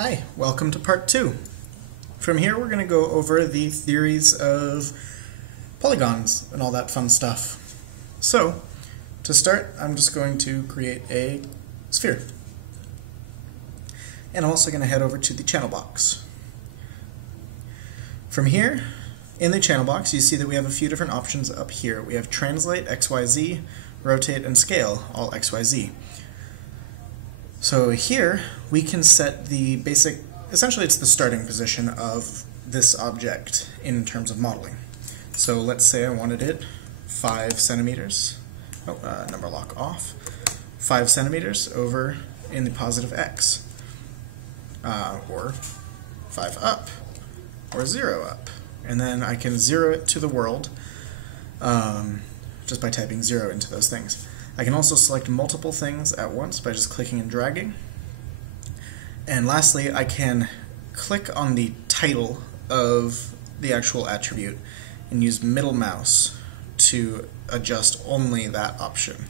Hi, welcome to part 2. From here we're going to go over the theories of polygons and all that fun stuff. So, to start, I'm just going to create a sphere. And I'm also going to head over to the channel box. From here, in the channel box, you see that we have a few different options up here. We have translate, XYZ, rotate, and scale, all XYZ. So here, we can set the basic, essentially it's the starting position of this object in terms of modeling. So let's say I wanted it 5 centimeters, number lock off, 5 centimeters over in the positive X, or 5 up, or 0 up. And then I can 0 it to the world just by typing 0 into those things. I can also select multiple things at once by just clicking and dragging. And lastly, I can click on the title of the actual attribute and use middle mouse to adjust only that option.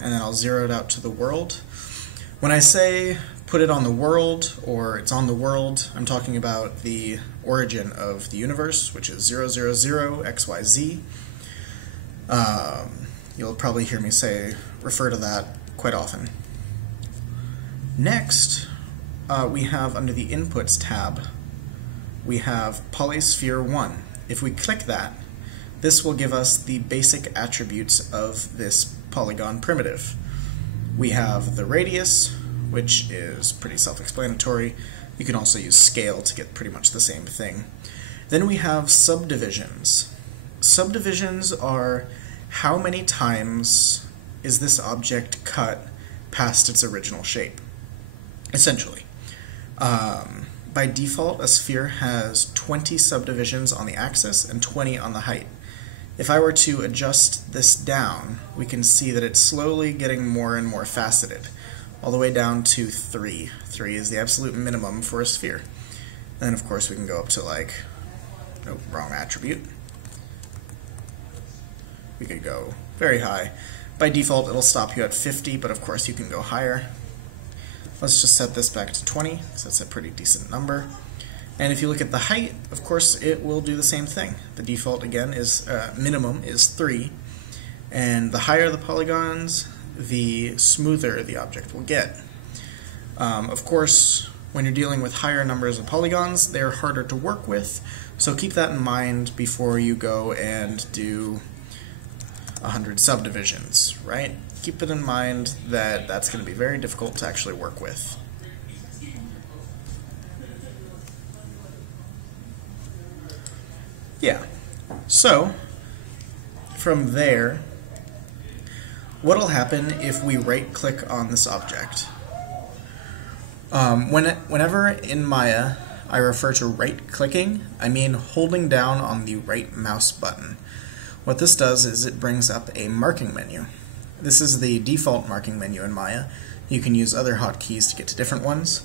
And then I'll 0 it out to the world. When I say put it on the world or it's on the world, I'm talking about the origin of the universe, which is 0, 0, 0, XYZ. You'll probably hear me refer to that quite often. Next, we have under the Inputs tab, we have Polysphere 1. If we click that, this will give us the basic attributes of this polygon primitive. We have the radius, which is pretty self-explanatory. You can also use scale to get pretty much the same thing. Then we have subdivisions. Subdivisions are how many times is this object cut past its original shape, essentially. By default, a sphere has 20 subdivisions on the axis and 20 on the height. If I were to adjust this down, we can see that it's slowly getting more and more faceted, all the way down to 3. 3 is the absolute minimum for a sphere. And then, of course, we can go up to, wrong attribute. We could go very high. By default, it'll stop you at 50, but of course you can go higher. Let's just set this back to 20, because that's a pretty decent number. And if you look at the height, of course, it will do the same thing. The default, again, is minimum is 3, and the higher the polygons, the smoother the object will get. Of course, when you're dealing with higher numbers of polygons, they're harder to work with, so keep that in mind before you go and do 100 subdivisions, right? Keep it in mind that that's going to be very difficult to actually work with. Yeah, so from there, what'll happen if we right-click on this object? Whenever in Maya I refer to right-clicking, I mean holding down on the right mouse button. What this does is it brings up a marking menu. This is the default marking menu in Maya. You can use other hotkeys to get to different ones.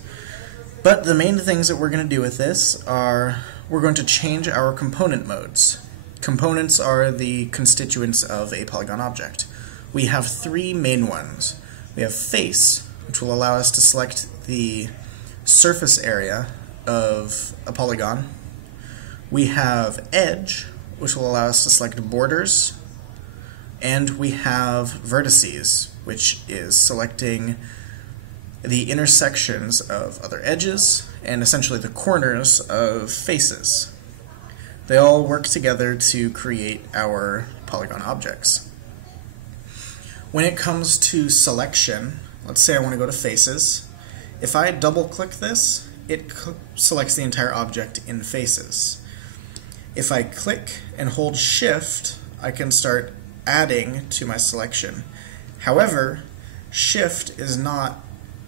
But the main things that we're going to do with this are we're going to change our component modes. Components are the constituents of a polygon object. We have 3 main ones. We have face, which will allow us to select the surface area of a polygon. We have edge, which will allow us to select borders, and we have vertices, which is selecting the intersections of other edges and essentially the corners of faces. They all work together to create our polygon objects. When it comes to selection, let's say I want to go to faces. If I double-click this, it selects the entire object in faces. If I click and hold Shift, I can start adding to my selection. However, Shift is not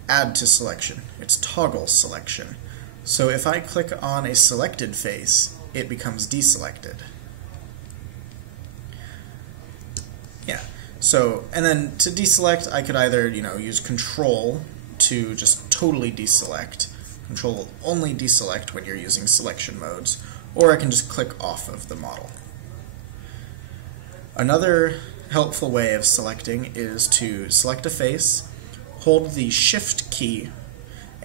add to selection, it's toggle selection. So if I click on a selected face, it becomes deselected. Yeah, so, and then to deselect, I could either, use Control to just totally deselect. Control will only deselect when you're using selection modes, or I can just click off of the model. Another helpful way of selecting is to select a face, hold the Shift key,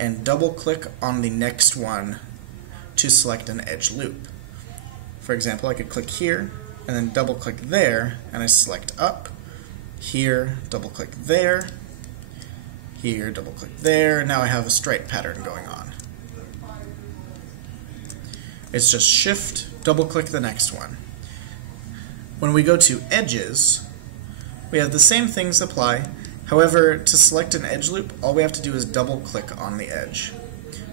and double-click on the next one to select an edge loop. For example, I could click here, and then double-click there, and I select up, here, double-click there, here, double-click there, and now I have a stripe pattern going on. It's just Shift, double-click the next one. When we go to edges, we have the same things apply. However, to select an edge loop, all we have to do is double-click on the edge.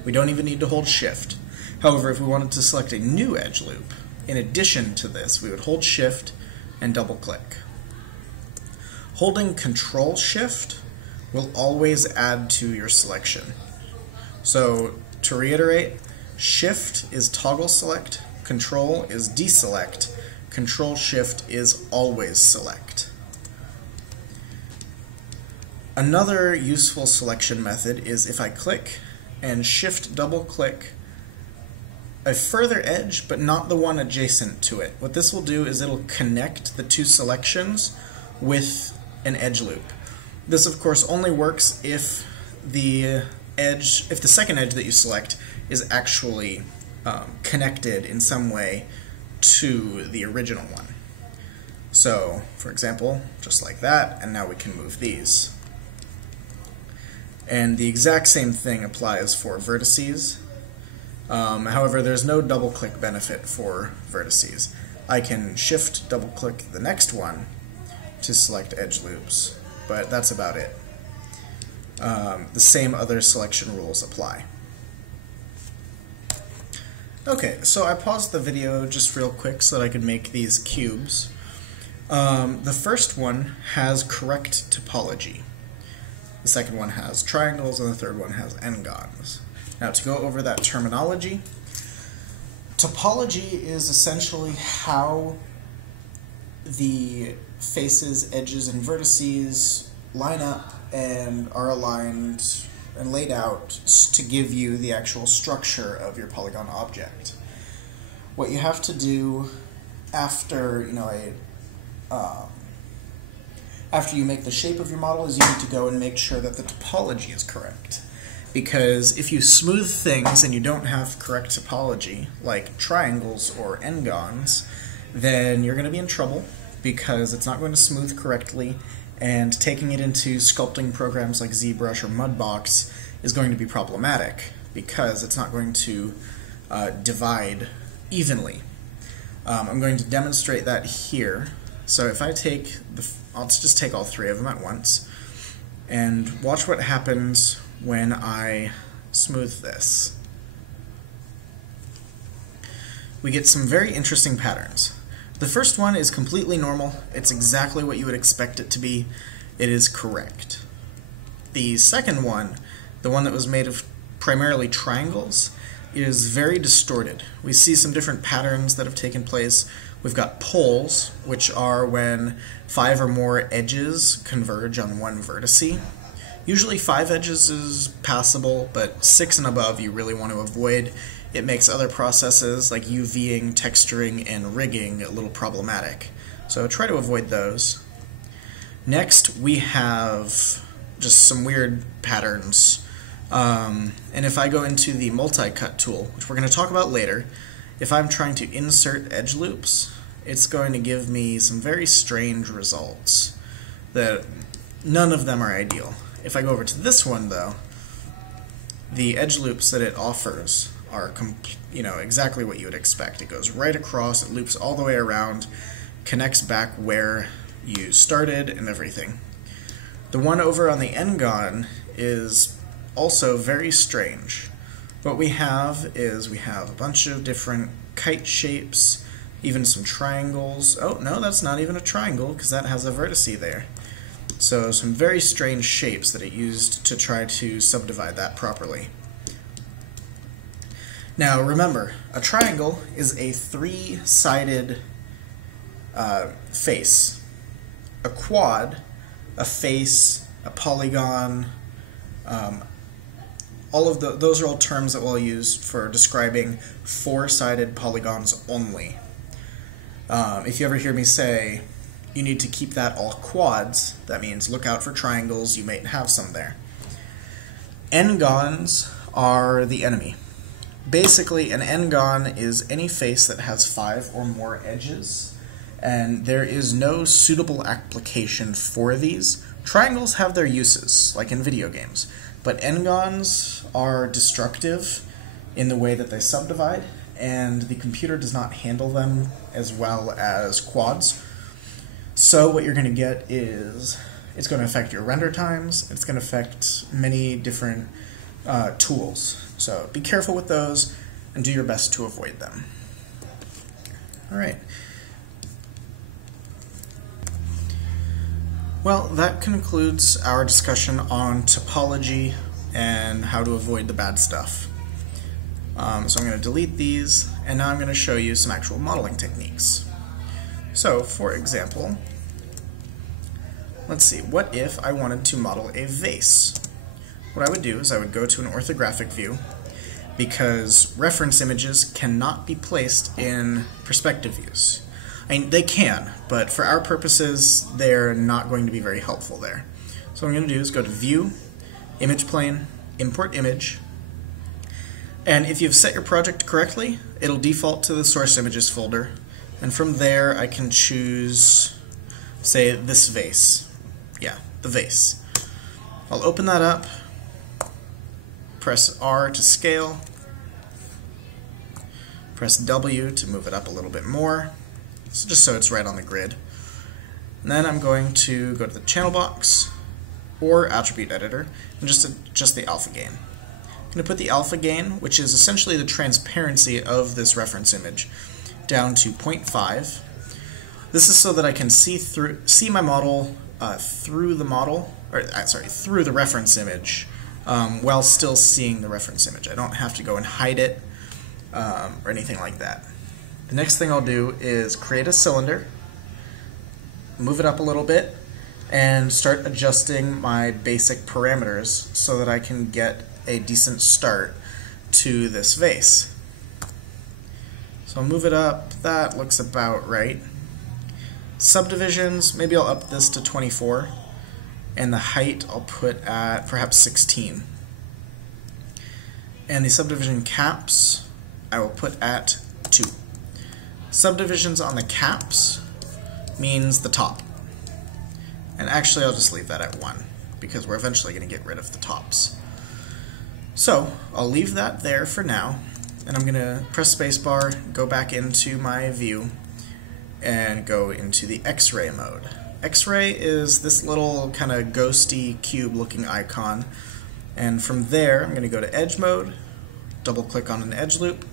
We don't even need to hold Shift. However, if we wanted to select a new edge loop, in addition to this, we would hold Shift and double-click. Holding Control-Shift will always add to your selection. So, to reiterate, Shift is toggle select, Control is deselect, Control-Shift is always select. Another useful selection method is if I click and Shift double-click a further edge, but not the one adjacent to it. What this will do is it'll connect the two selections with an edge loop. This, of course, only works if the second edge that you select is actually connected in some way to the original one. So, for example, just like that, and now we can move these. And the exact same thing applies for vertices. However, there's no double-click benefit for vertices. I can Shift double-click the next one to select edge loops, but that's about it. The same other selection rules apply. Okay, so I paused the video just real quick so that I could make these cubes. The first one has correct topology. The second one has triangles, and the third one has n-gons. Now, to go over that terminology, topology is essentially how the faces, edges, and vertices line up and are aligned and laid out to give you the actual structure of your polygon object. What you have to do after, after you make the shape of your model is you need to go and make sure that the topology is correct. Because if you smooth things and you don't have correct topology, like triangles or n-gons, then you're going to be in trouble because it's not going to smooth correctly, and taking it into sculpting programs like ZBrush or Mudbox is going to be problematic because it's not going to divide evenly. I'm going to demonstrate that here. So if I take I'll just take all three of them at once, and watch what happens when I smooth this. We get some very interesting patterns. The first one is completely normal. It's exactly what you would expect it to be. It is correct. The second one, the one that was made of primarily triangles, is very distorted. We see some different patterns that have taken place. We've got poles, which are when 5 or more edges converge on one vertice. Usually 5 edges is passable, but 6 and above you really want to avoid. It makes other processes like UVing, texturing, and rigging a little problematic. So try to avoid those. Next, we have just some weird patterns. And if I go into the multi-cut tool, which we're going to talk about later, if I'm trying to insert edge loops, it's going to give me some very strange results that none of them are ideal. If I go over to this one, though, the edge loops that it offers are exactly what you would expect. It goes right across, it loops all the way around, connects back where you started, and everything. The one over on the n-gon is also very strange. What we have is we have a bunch of different kite shapes, even some triangles. Oh, no, that's not even a triangle because that has a vertice there. So some very strange shapes that it used to try to subdivide that properly. Now remember, a triangle is a 3-sided face. A quad, a face, a polygon, all of those are all terms that we'll use for describing 4-sided polygons only. If you ever hear me say, you need to keep that all quads, that means look out for triangles, you might have some there. N-gons are the enemy. Basically, an n-gon is any face that has 5 or more edges, and there is no suitable application for these. Triangles have their uses, like in video games, but n-gons are destructive in the way that they subdivide, and the computer does not handle them as well as quads. So what you're going to get is it's going to affect your render times, it's going to affect many different tools. So be careful with those and do your best to avoid them. Alright. Well, that concludes our discussion on topology and how to avoid the bad stuff. So I'm going to delete these, and now I'm going to show you some actual modeling techniques. So, for example, let's see, what if I wanted to model a vase? What I would do is I would go to an orthographic view, because reference images cannot be placed in perspective views. I mean, they can, but for our purposes, they're not going to be very helpful there. So what I'm going to do is go to View, Image Plane, Import Image, and if you've set your project correctly, it'll default to the Source Images folder, and from there I can choose, say, this vase. Yeah, the vase. I'll open that up, press R to scale, press W to move it up a little bit more, just so it's right on the grid. And then I'm going to go to the channel box or attribute editor and just adjust the alpha gain. I'm going to put the alpha gain, which is essentially the transparency of this reference image, down to 0.5. This is so that I can see my model through the reference image while still seeing the reference image. I don't have to go and hide it or anything like that. The next thing I'll do is create a cylinder, move it up a little bit, and start adjusting my basic parameters so that I can get a decent start to this vase. So I'll move it up, that looks about right. Subdivisions, maybe I'll up this to 24, and the height I'll put at perhaps 16. And the subdivision caps I will put at 2. Subdivisions on the caps means the top. And actually I'll just leave that at 1, because we're eventually going to get rid of the tops. So I'll leave that there for now, and I'm going to press spacebar, go back into my view, and go into the X-ray mode. X-ray is this little kind of ghosty cube looking icon, and from there I'm going to go to edge mode, double click on an edge loop,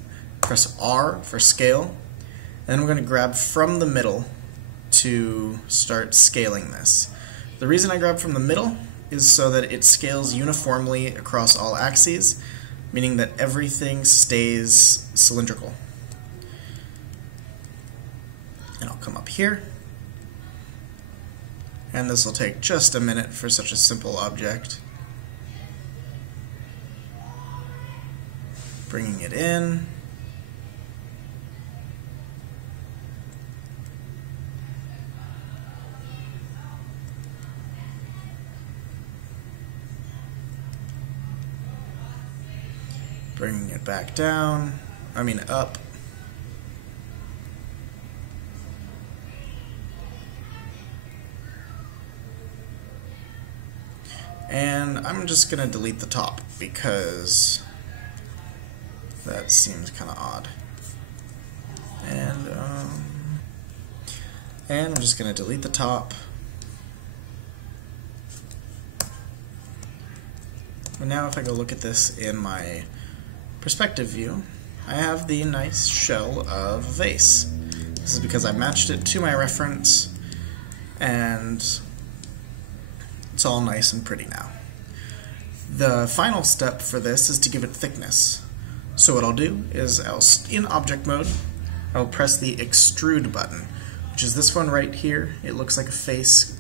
press R for scale, and then we're going to grab from the middle to start scaling this. The reason I grab from the middle is so that it scales uniformly across all axes, meaning that everything stays cylindrical. And I'll come up here, and this will take just a minute for such a simple object. Bringing it in. Bringing it back down, up. And I'm just going to delete the top because that seems kind of odd. And I'm just going to delete the top. And now if I go look at this in my perspective view, I have the nice shell of a vase. This is because I matched it to my reference, and it's all nice and pretty now. The final step for this is to give it thickness. So what I'll do is in object mode, I'll press the Extrude button, which is this one right here. It looks like a face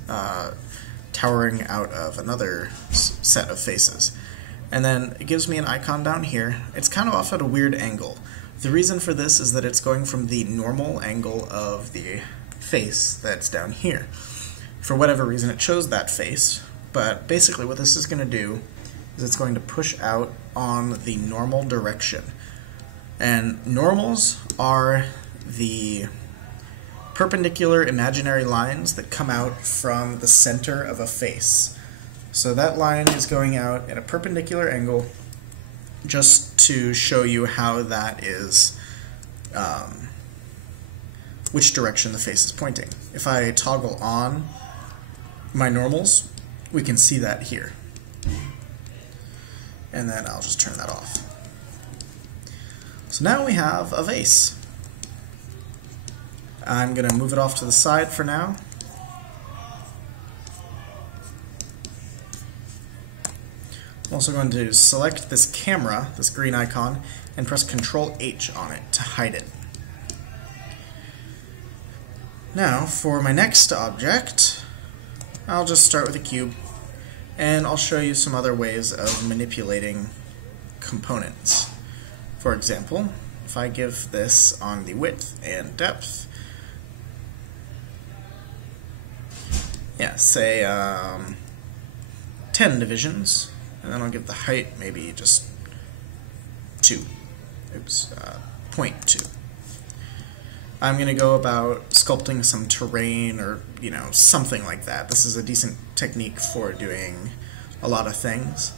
towering out of another set of faces. And then it gives me an icon down here. It's kind of off at a weird angle. The reason for this is that it's going from the normal angle of the face that's down here. For whatever reason it chose that face, but basically what this is going to do is it's going to push out on the normal direction. And normals are the perpendicular imaginary lines that come out from the center of a face. So that line is going out at a perpendicular angle just to show you how that is, which direction the face is pointing. If I toggle on my normals, we can see that here. And then I'll just turn that off. So now we have a vase. I'm going to move it off to the side for now. I'm also going to select this camera, this green icon, and press Ctrl H on it to hide it. Now, for my next object, I'll just start with a cube, and I'll show you some other ways of manipulating components. For example, if I give this on the width and depth, say 10 divisions, and then I'll give the height maybe just 0.2. I'm going to go about sculpting some terrain or, something like that. This is a decent technique for doing a lot of things.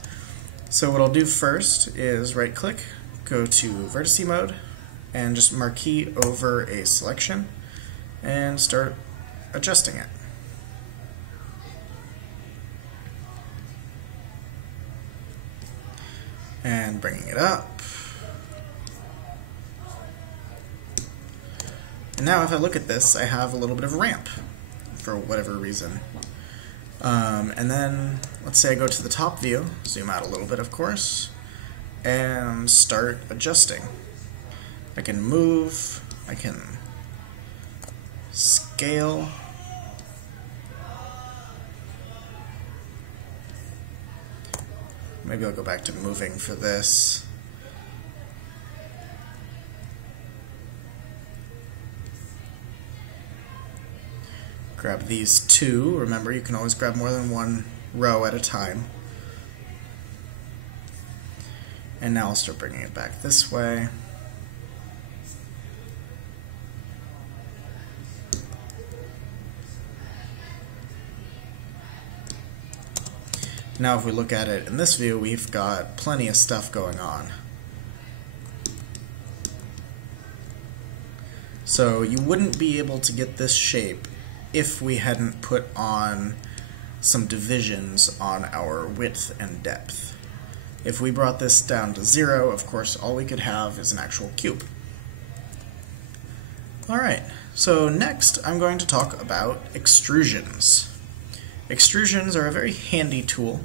So what I'll do first is right-click, go to vertice mode, and just marquee over a selection, and start adjusting it. And bringing it up. And now if I look at this, I have a little bit of ramp for whatever reason. And then let's say I go to the top view, zoom out a little bit of course, and start adjusting. I can move, I can scale, maybe I'll go back to moving for this. Grab these two. Remember, you can always grab more than one row at a time. And now I'll start bringing it back this way. Now if we look at it in this view, we've got plenty of stuff going on. So you wouldn't be able to get this shape if we hadn't put on some divisions on our width and depth. If we brought this down to 0, of course, all we could have is an actual cube. Alright, so next I'm going to talk about extrusions. Extrusions are a very handy tool.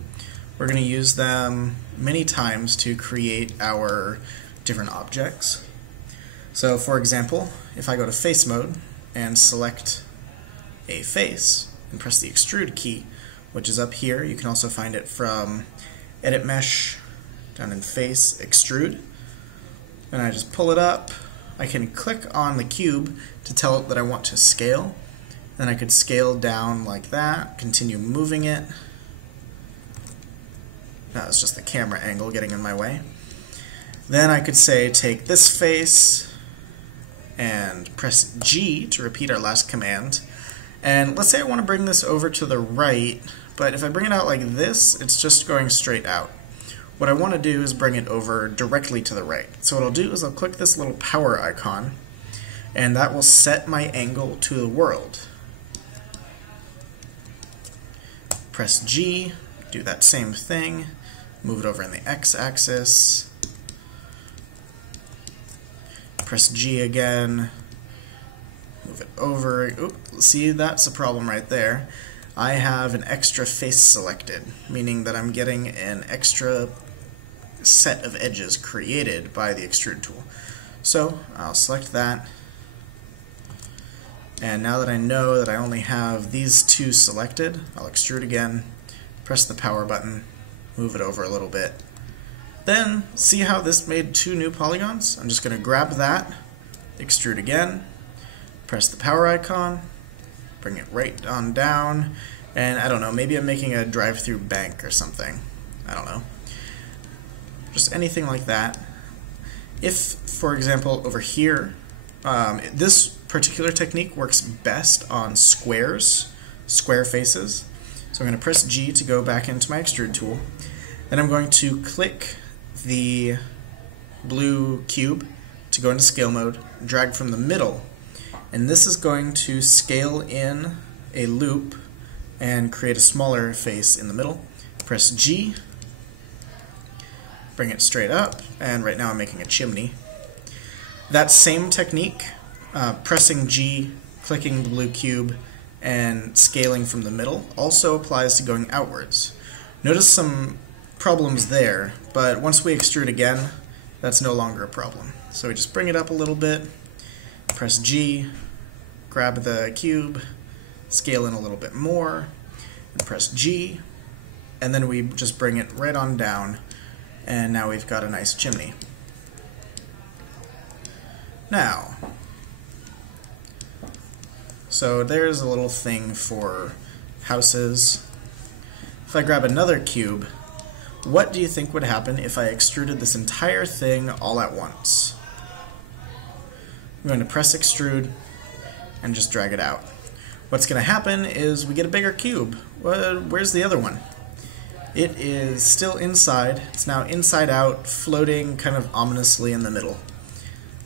We're going to use them many times to create our different objects. So for example, if I go to face mode and select a face and press the extrude key, which is up here, you can also find it from edit mesh down in face extrude, and I just pull it up. I can click on the cube to tell it that I want to scale. Then I could scale down like that, continue moving it. That was just the camera angle getting in my way. Then I could say take this face and press G to repeat our last command. And let's say I want to bring this over to the right, but if I bring it out like this, it's just going straight out. What I want to do is bring it over directly to the right. So what I'll do is I'll click this little power icon, and that will set my angle to the world. Press G, do that same thing, move it over in the x-axis, press G again, move it over. Oop, see, that's a problem right there. I have an extra face selected, meaning that I'm getting an extra set of edges created by the extrude tool. So I'll select that, and now that I know that I only have these two selected, I'll extrude again, press the power button, move it over a little bit. Then, see how this made two new polygons? I'm just going to grab that, extrude again, press the power icon, bring it right on down, and I don't know, maybe I'm making a drive-through bank or something. I don't know. just anything like that. If, for example, over here, this particular technique works best on squares, square faces. So I'm going to press G to go back into my extrude tool. Then I'm going to click the blue cube to go into scale mode, drag from the middle, and this is going to scale in a loop and create a smaller face in the middle. Press G, bring it straight up, and right now I'm making a chimney. That same technique, pressing G, clicking the blue cube, and scaling from the middle, also applies to going outwards. Notice some problems there, but once we extrude again, that's no longer a problem. So we just bring it up a little bit, press G, grab the cube, scale in a little bit more, and press G, and then we just bring it right on down, and now we've got a nice chimney. Now, so there's a little thing for houses. If I grab another cube, what do you think would happen if I extruded this entire thing all at once? I'm going to press extrude and just drag it out. What's going to happen is we get a bigger cube. Where's the other one? It is still inside. It's now inside out, floating kind of ominously in the middle.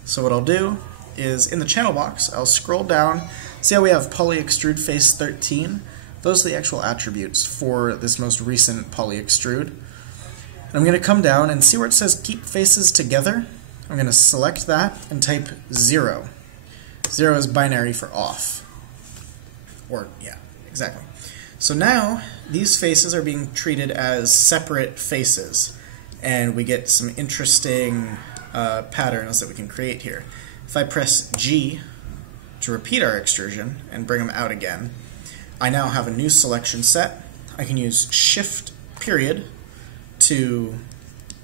So what I'll do is in the channel box, I'll scroll down. See how we have poly extrude face 13? Those are the actual attributes for this most recent poly extrude. I'm going to come down and see where it says keep faces together. I'm going to select that and type 0. 0 is binary for off. Or, yeah, exactly. So now these faces are being treated as separate faces, and we get some interesting patterns that we can create here. If I press G to repeat our extrusion and bring them out again, I now have a new selection set. I can use Shift period to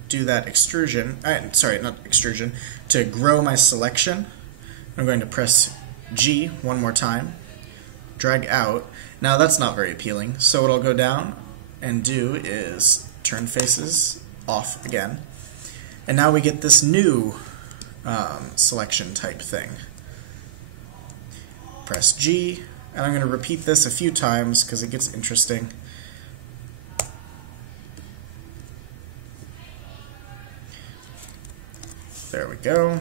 do that extrusion, sorry, not extrusion, to grow my selection. I'm going to press G one more time, drag out. Now that's not very appealing, so what I'll go down and do is turn faces off again. And now we get this new selection type thing. Press G, and I'm going to repeat this a few times because it gets interesting. There we go.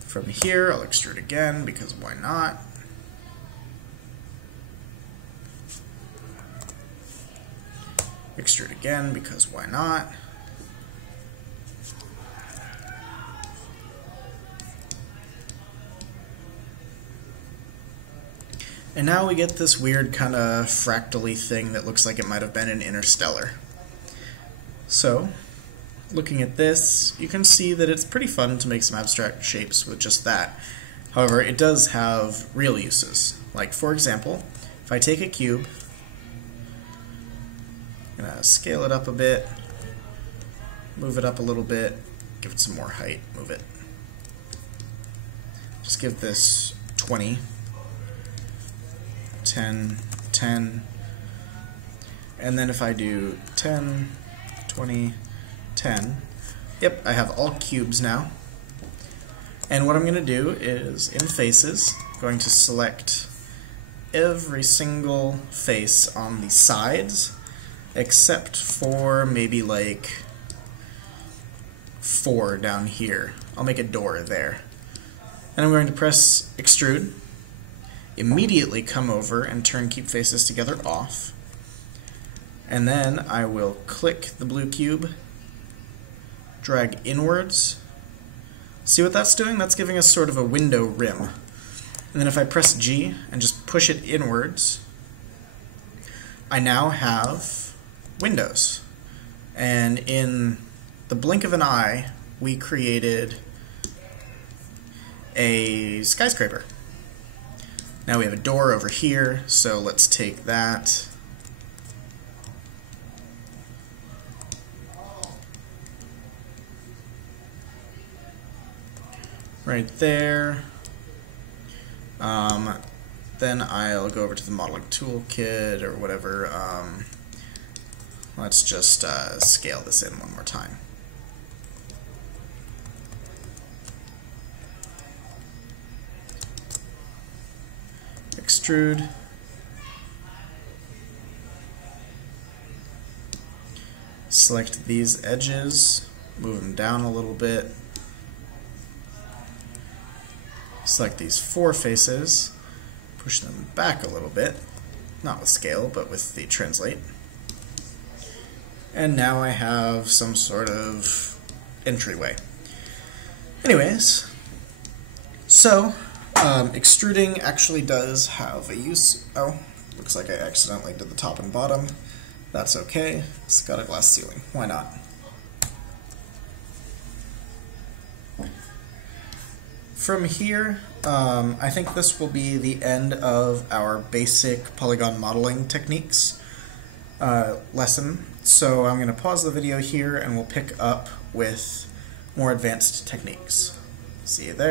From here, I'll extrude again, because why not? Extrude again, because why not? And now we get this weird kind of fractally thing that looks like it might have been in Interstellar. So, looking at this, you can see that it's pretty fun to make some abstract shapes with just that. However, it does have real uses. Like, for example, if I take a cube, I'm going to scale it up a bit, move it up a little bit, give it some more height, move it. Just give this 20, 10, 10, and then if I do 10, 20, 10, yep, I have all cubes now. And what I'm going to do is, in faces, going to select every single face on the sides, except for maybe like 4 down here. I'll make a door there. And I'm going to press extrude, immediately come over and turn keep faces together off, and then I will click the blue cube, drag inwards. See what that's doing? That's giving us sort of a window rim. And then if I press G and just push it inwards, I now have windows. And in the blink of an eye, we created a skyscraper. Now we have a door over here, so let's take that. Right there. Then I'll go over to the modeling toolkit or whatever. Let's just scale this in one more time. Extrude. Select these edges, move them down a little bit. Select these four faces, push them back a little bit, not with scale, but with the translate. And now I have some sort of entryway. Anyways, so extruding actually does have a use. Oh, looks like I accidentally did the top and bottom. That's okay. It's got a glass ceiling. Why not? From here, I think this will be the end of our basic polygon modeling techniques lesson. So I'm going to pause the video here and we'll pick up with more advanced techniques. See you there.